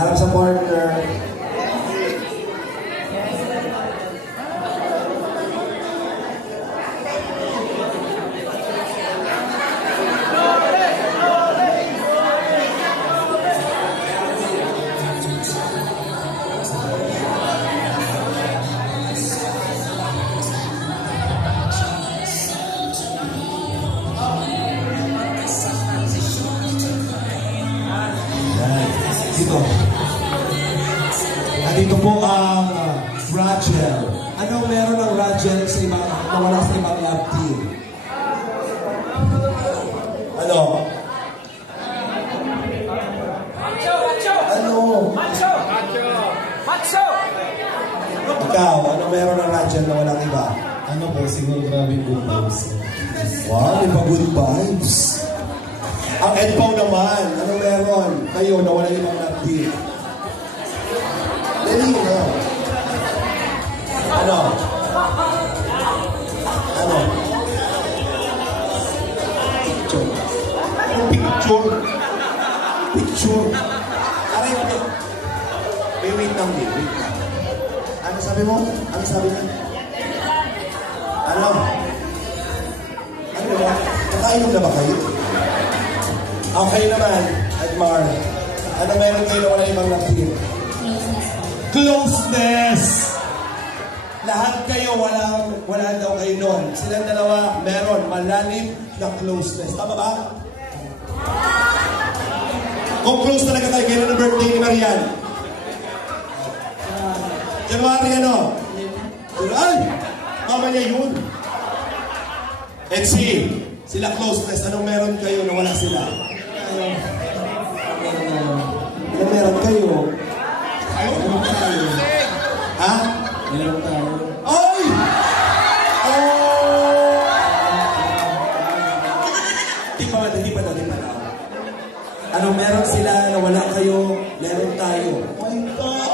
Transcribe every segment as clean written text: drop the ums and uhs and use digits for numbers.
Harap sa partner. Dito po ang Rachel. Ano meron ng Rachel sa ibang, nawala sa ibang lab team? Ano? Macho! Macho! Ano? Macho! Macho! Macho! Ikaw, ano meron ng Rachel na walang iba? Ano po, siguro grabe good vibes. Wow, may pa good vibes. Ang Edpaw naman, ano meron? Kayo na walang ibang lab team. Dali na. Ano? Ano? Picture. Anong picture? Picture. Aray, wait lang din, wait lang. Ano sabi mo? Ano sabi niya? Ano? Ano ba? Nakainom na ba kayo? Okay naman, Edmar. Ano meron kayo na wala ibang lapin? Closeness! Lahat kayo, wala daw kayo nun. Silang dalawa, meron malalim na closeness. Tama ba? Kung close talaga tayo, kailan ang birthday ni Marian? January ano? Ay! Mama niya yun. Let's see. Sila closeness. Anong meron kayo na wala sila? Ano meron kayo? Ha? Meron tayo. Ay! Oh! Di pa. Anong meron sila na wala kayo? Meron tayo. Oh my God!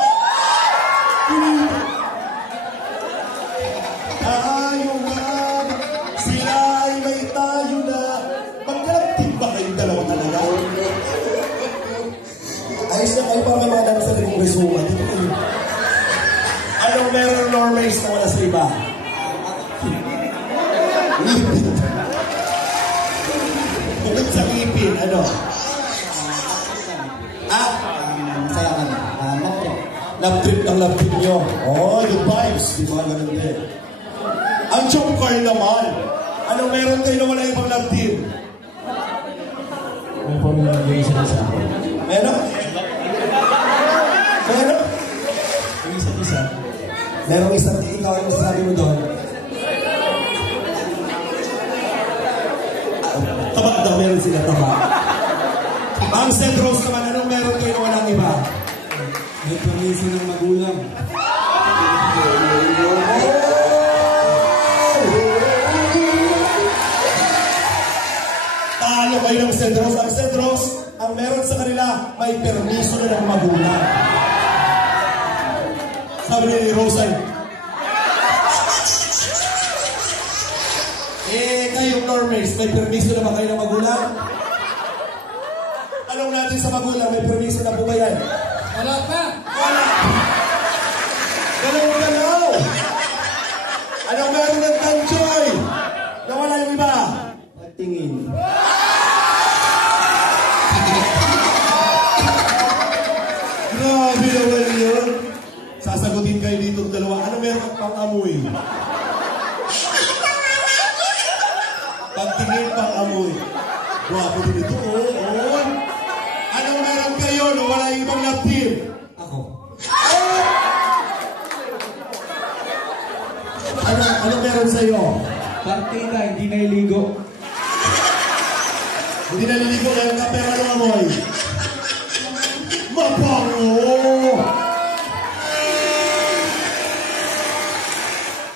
Tayo nga! Sila ay may tayo na. Magkalaptin ba kayong dalawa talaga? Ayos na kayo para may mga dami sa limong resume. Anong meron normays na wala sa iba? Ngipin. Bukod sa ngipin, ano? Masaya ka na. Love-trip ng love-trip nyo. Oh, good vibes. Di ba? Ganun din. Ang joke card naman. Anong meron kayo na wala ibang love-trip? May formulation sa akin. Meron? Meron? Isa-isa. Merong isang ikaw ang masasabi mo doon. Taba daw, meron sila taba. Ang St. Rose naman, anong meron kayo na walang iba? May permiso ng magulang. Talo kayo ng St. Rose. Ang St. Rose, ang meron sa kanila, may permiso na ng magulang. Sabi ni Rosa, kayong normies, may permiso na ba kayo ng magulang? Tanong natin sa magulang, may permiso na po ba yan? Wala pa! Wala! Galaw-galaw! Anong meron ng tanjoy? Nawala yung iba? Pagtingin. Grabe naman yun. Sasagutin kayo dito dalawa. Ano meron kang pang-amoy? Pagtingin pang-amoy. Guwapo din ito. Oo. Anong meron kayo na wala yung ibang laptip? Ako. Ano meron sa'yo? Partida, hindi nailigo. Hindi naliligo lang ka pero anong amoy? Mabango!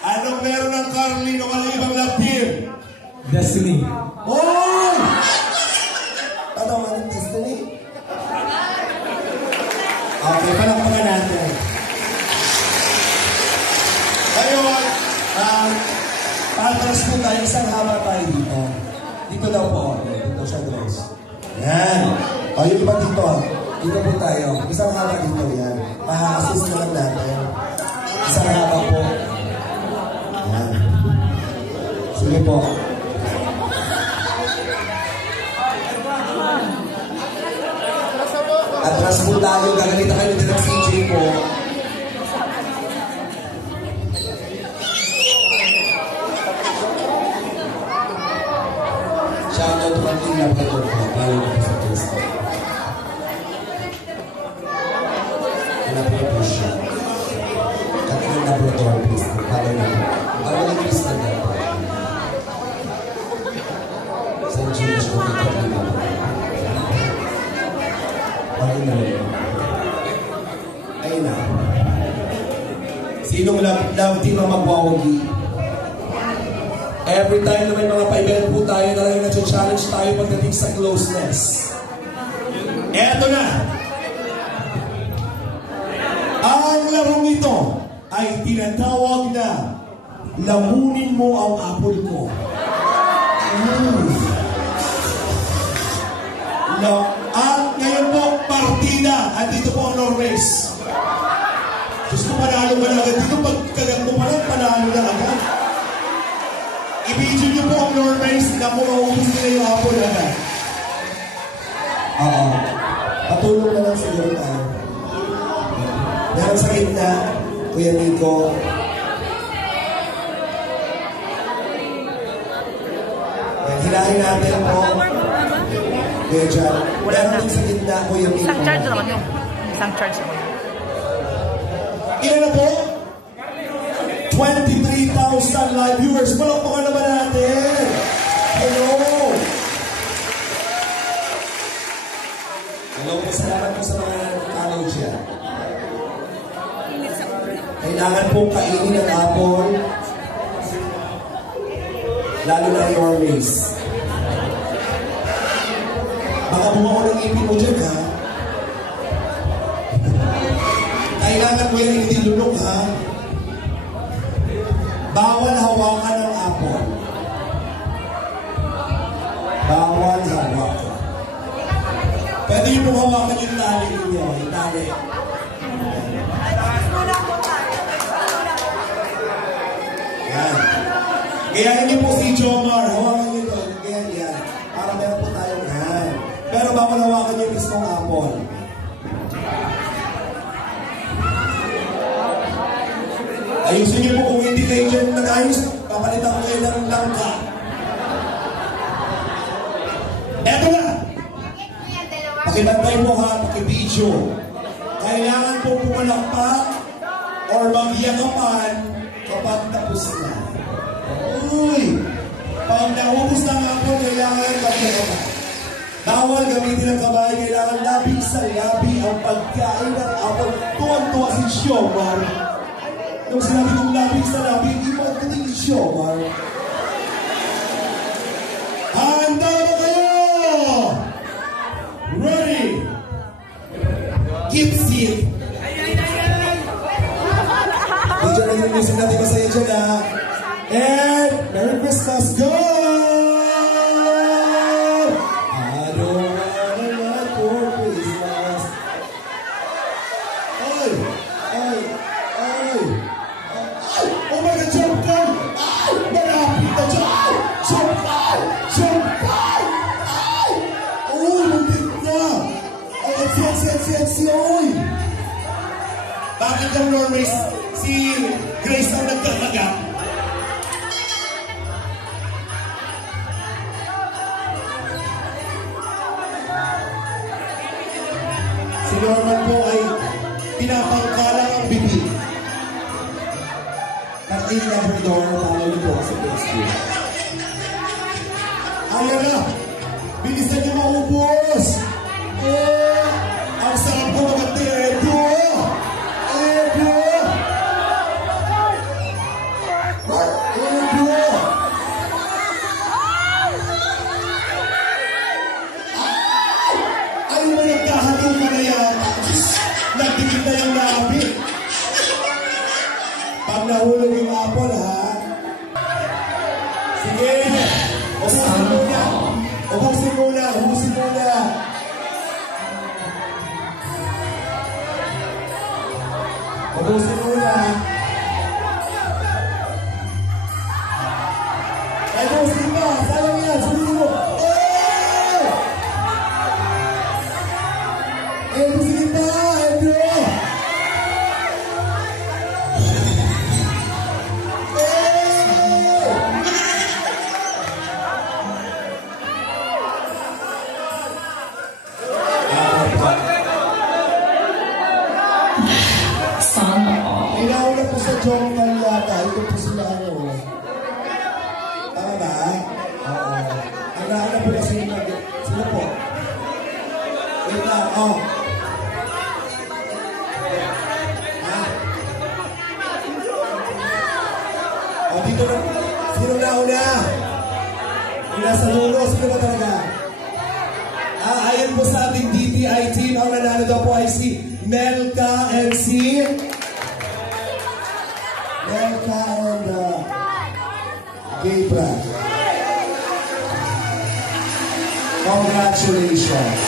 Anong meron ng Carly na wala ibang laptip? Destiny. Oh! Ano man ang Destiny? Okay, palakpakan natin. Ngayon, patras po tayo, isang haba tayo dito. Dito daw po. Dito siya, Grace. Yan. O, yung iba dito. Dito po tayo. Isang haba dito yan. Mahakasus na lang natin. Isang haba po. Yan. Sige po. Atras po tayo. Gagalita kayo din ng CJ po. Shoutout to Martin Labrador po. Tayo na po sa Cristo. Hanapin po siya. Martin Labrador, please. Tayo na po. Ako na Cristo na po. San James po ni Martin Labrador. Ayun na rin. Ayun na. Sinong love team ang magwawagi? Every time na may mga pa-event po tayo, talagang nag-challenge tayo pagdating sa closeness. Eto na! Ang larong ito ay tinatawag na lamunin mo ang apple ko. At ngayon po, partida. At dito po ang Norwes. Gusto panalo ka na agad dito. Pagkagat mo pa lang, panalo na agad. I-video nyo po ang Norwes na mauubos nila yung apple agad. Patulong na lang siguro tayo. Meron sa gitna, Kuya Nico. Hilahin natin po. Kuya Jan. Meron din sa gitna, Kuya Nico. Isang charge naman yun. Isang charge naman. Ilan na po? 23,000 live viewers. Palakpakan naman natin. Hello. Hello po. Salamat po sa mga follow dyan. Kailangan pong kainin ng apple. Lalo na Norwes. Baka bumawa ng ipin mo dyan, ha? Kailangan mo yan hindi lunok, ha? Bawal hawakan ng apple. Bawal hawakan. Pwede yung pong hawakan yung tali ninyo. Yung tali. Yan. Gayahin niyo po si Jomar. Hawakan niyo ito. Gayahin yan. Para meron po tayong yan. Pero bawal hawakan niyo yung mismong apple. Ayusin niyo po kung hindi kayo dyan nag-ayos. Papalitan ko kayo ng langka. Eto na! Pakibantay mo ha, pakibidyo. Kailangan po pumalakpak or magyakapan kapag tapos na. Uy! Pag naubos na nga po, kailangan magyakapan. Bawal gamitin ng kamay, kailangan labi sa labi ang pagkain ng apple. Tuwan-tuwa si Siomar. Nung sinabi kong labi sa labi, hindi mo at kating si Siomar. Handa na kayo! Ready! Keep seat! Medyo na yung music natin masaya dyan, ha? And Merry Christmas! Go! I don't wanna let for Christmas. Ay! Ay! Ay! Oh my God! Jump down! Ay! Malapit na dyan! Ay! Jump down! Jump down! Ay! Oh! Muntik na! Ay! Oy! Bakit ang Norwes si Grace ang nagkakagat? Si Norman po ay pinapangkalang ang bibig. Martin Labrador, follow niyo po sa Facebook. Ayan na! Bilisan niyo maubos! Ang sarap ko mga Tedo! Tedo! Tedo! Ay mo nagkahatong ka na yan! Nagdikit na yung labi! Pag nahulog yung apple, ha? Sige! Ubusin muna! Ubusin muna! Ubusin muna! Tapusin muna. Edo, sige pa. Sayang yan. Sulitin mo. Edo, sige pa. Edo. Inauna po sa Jongkal yata. Ito po sila ano. Tama ba? Oo. Ang nauna po kasi sila po. Wait lang. Oh. Ha? Oh, dito na. Sino nauna? Yung nasa lulo. Sino ba talaga? Ayon po sa ating DTI team, ang nanalo daw po ay si Melka and si Melka and Gabriel. Congratulations.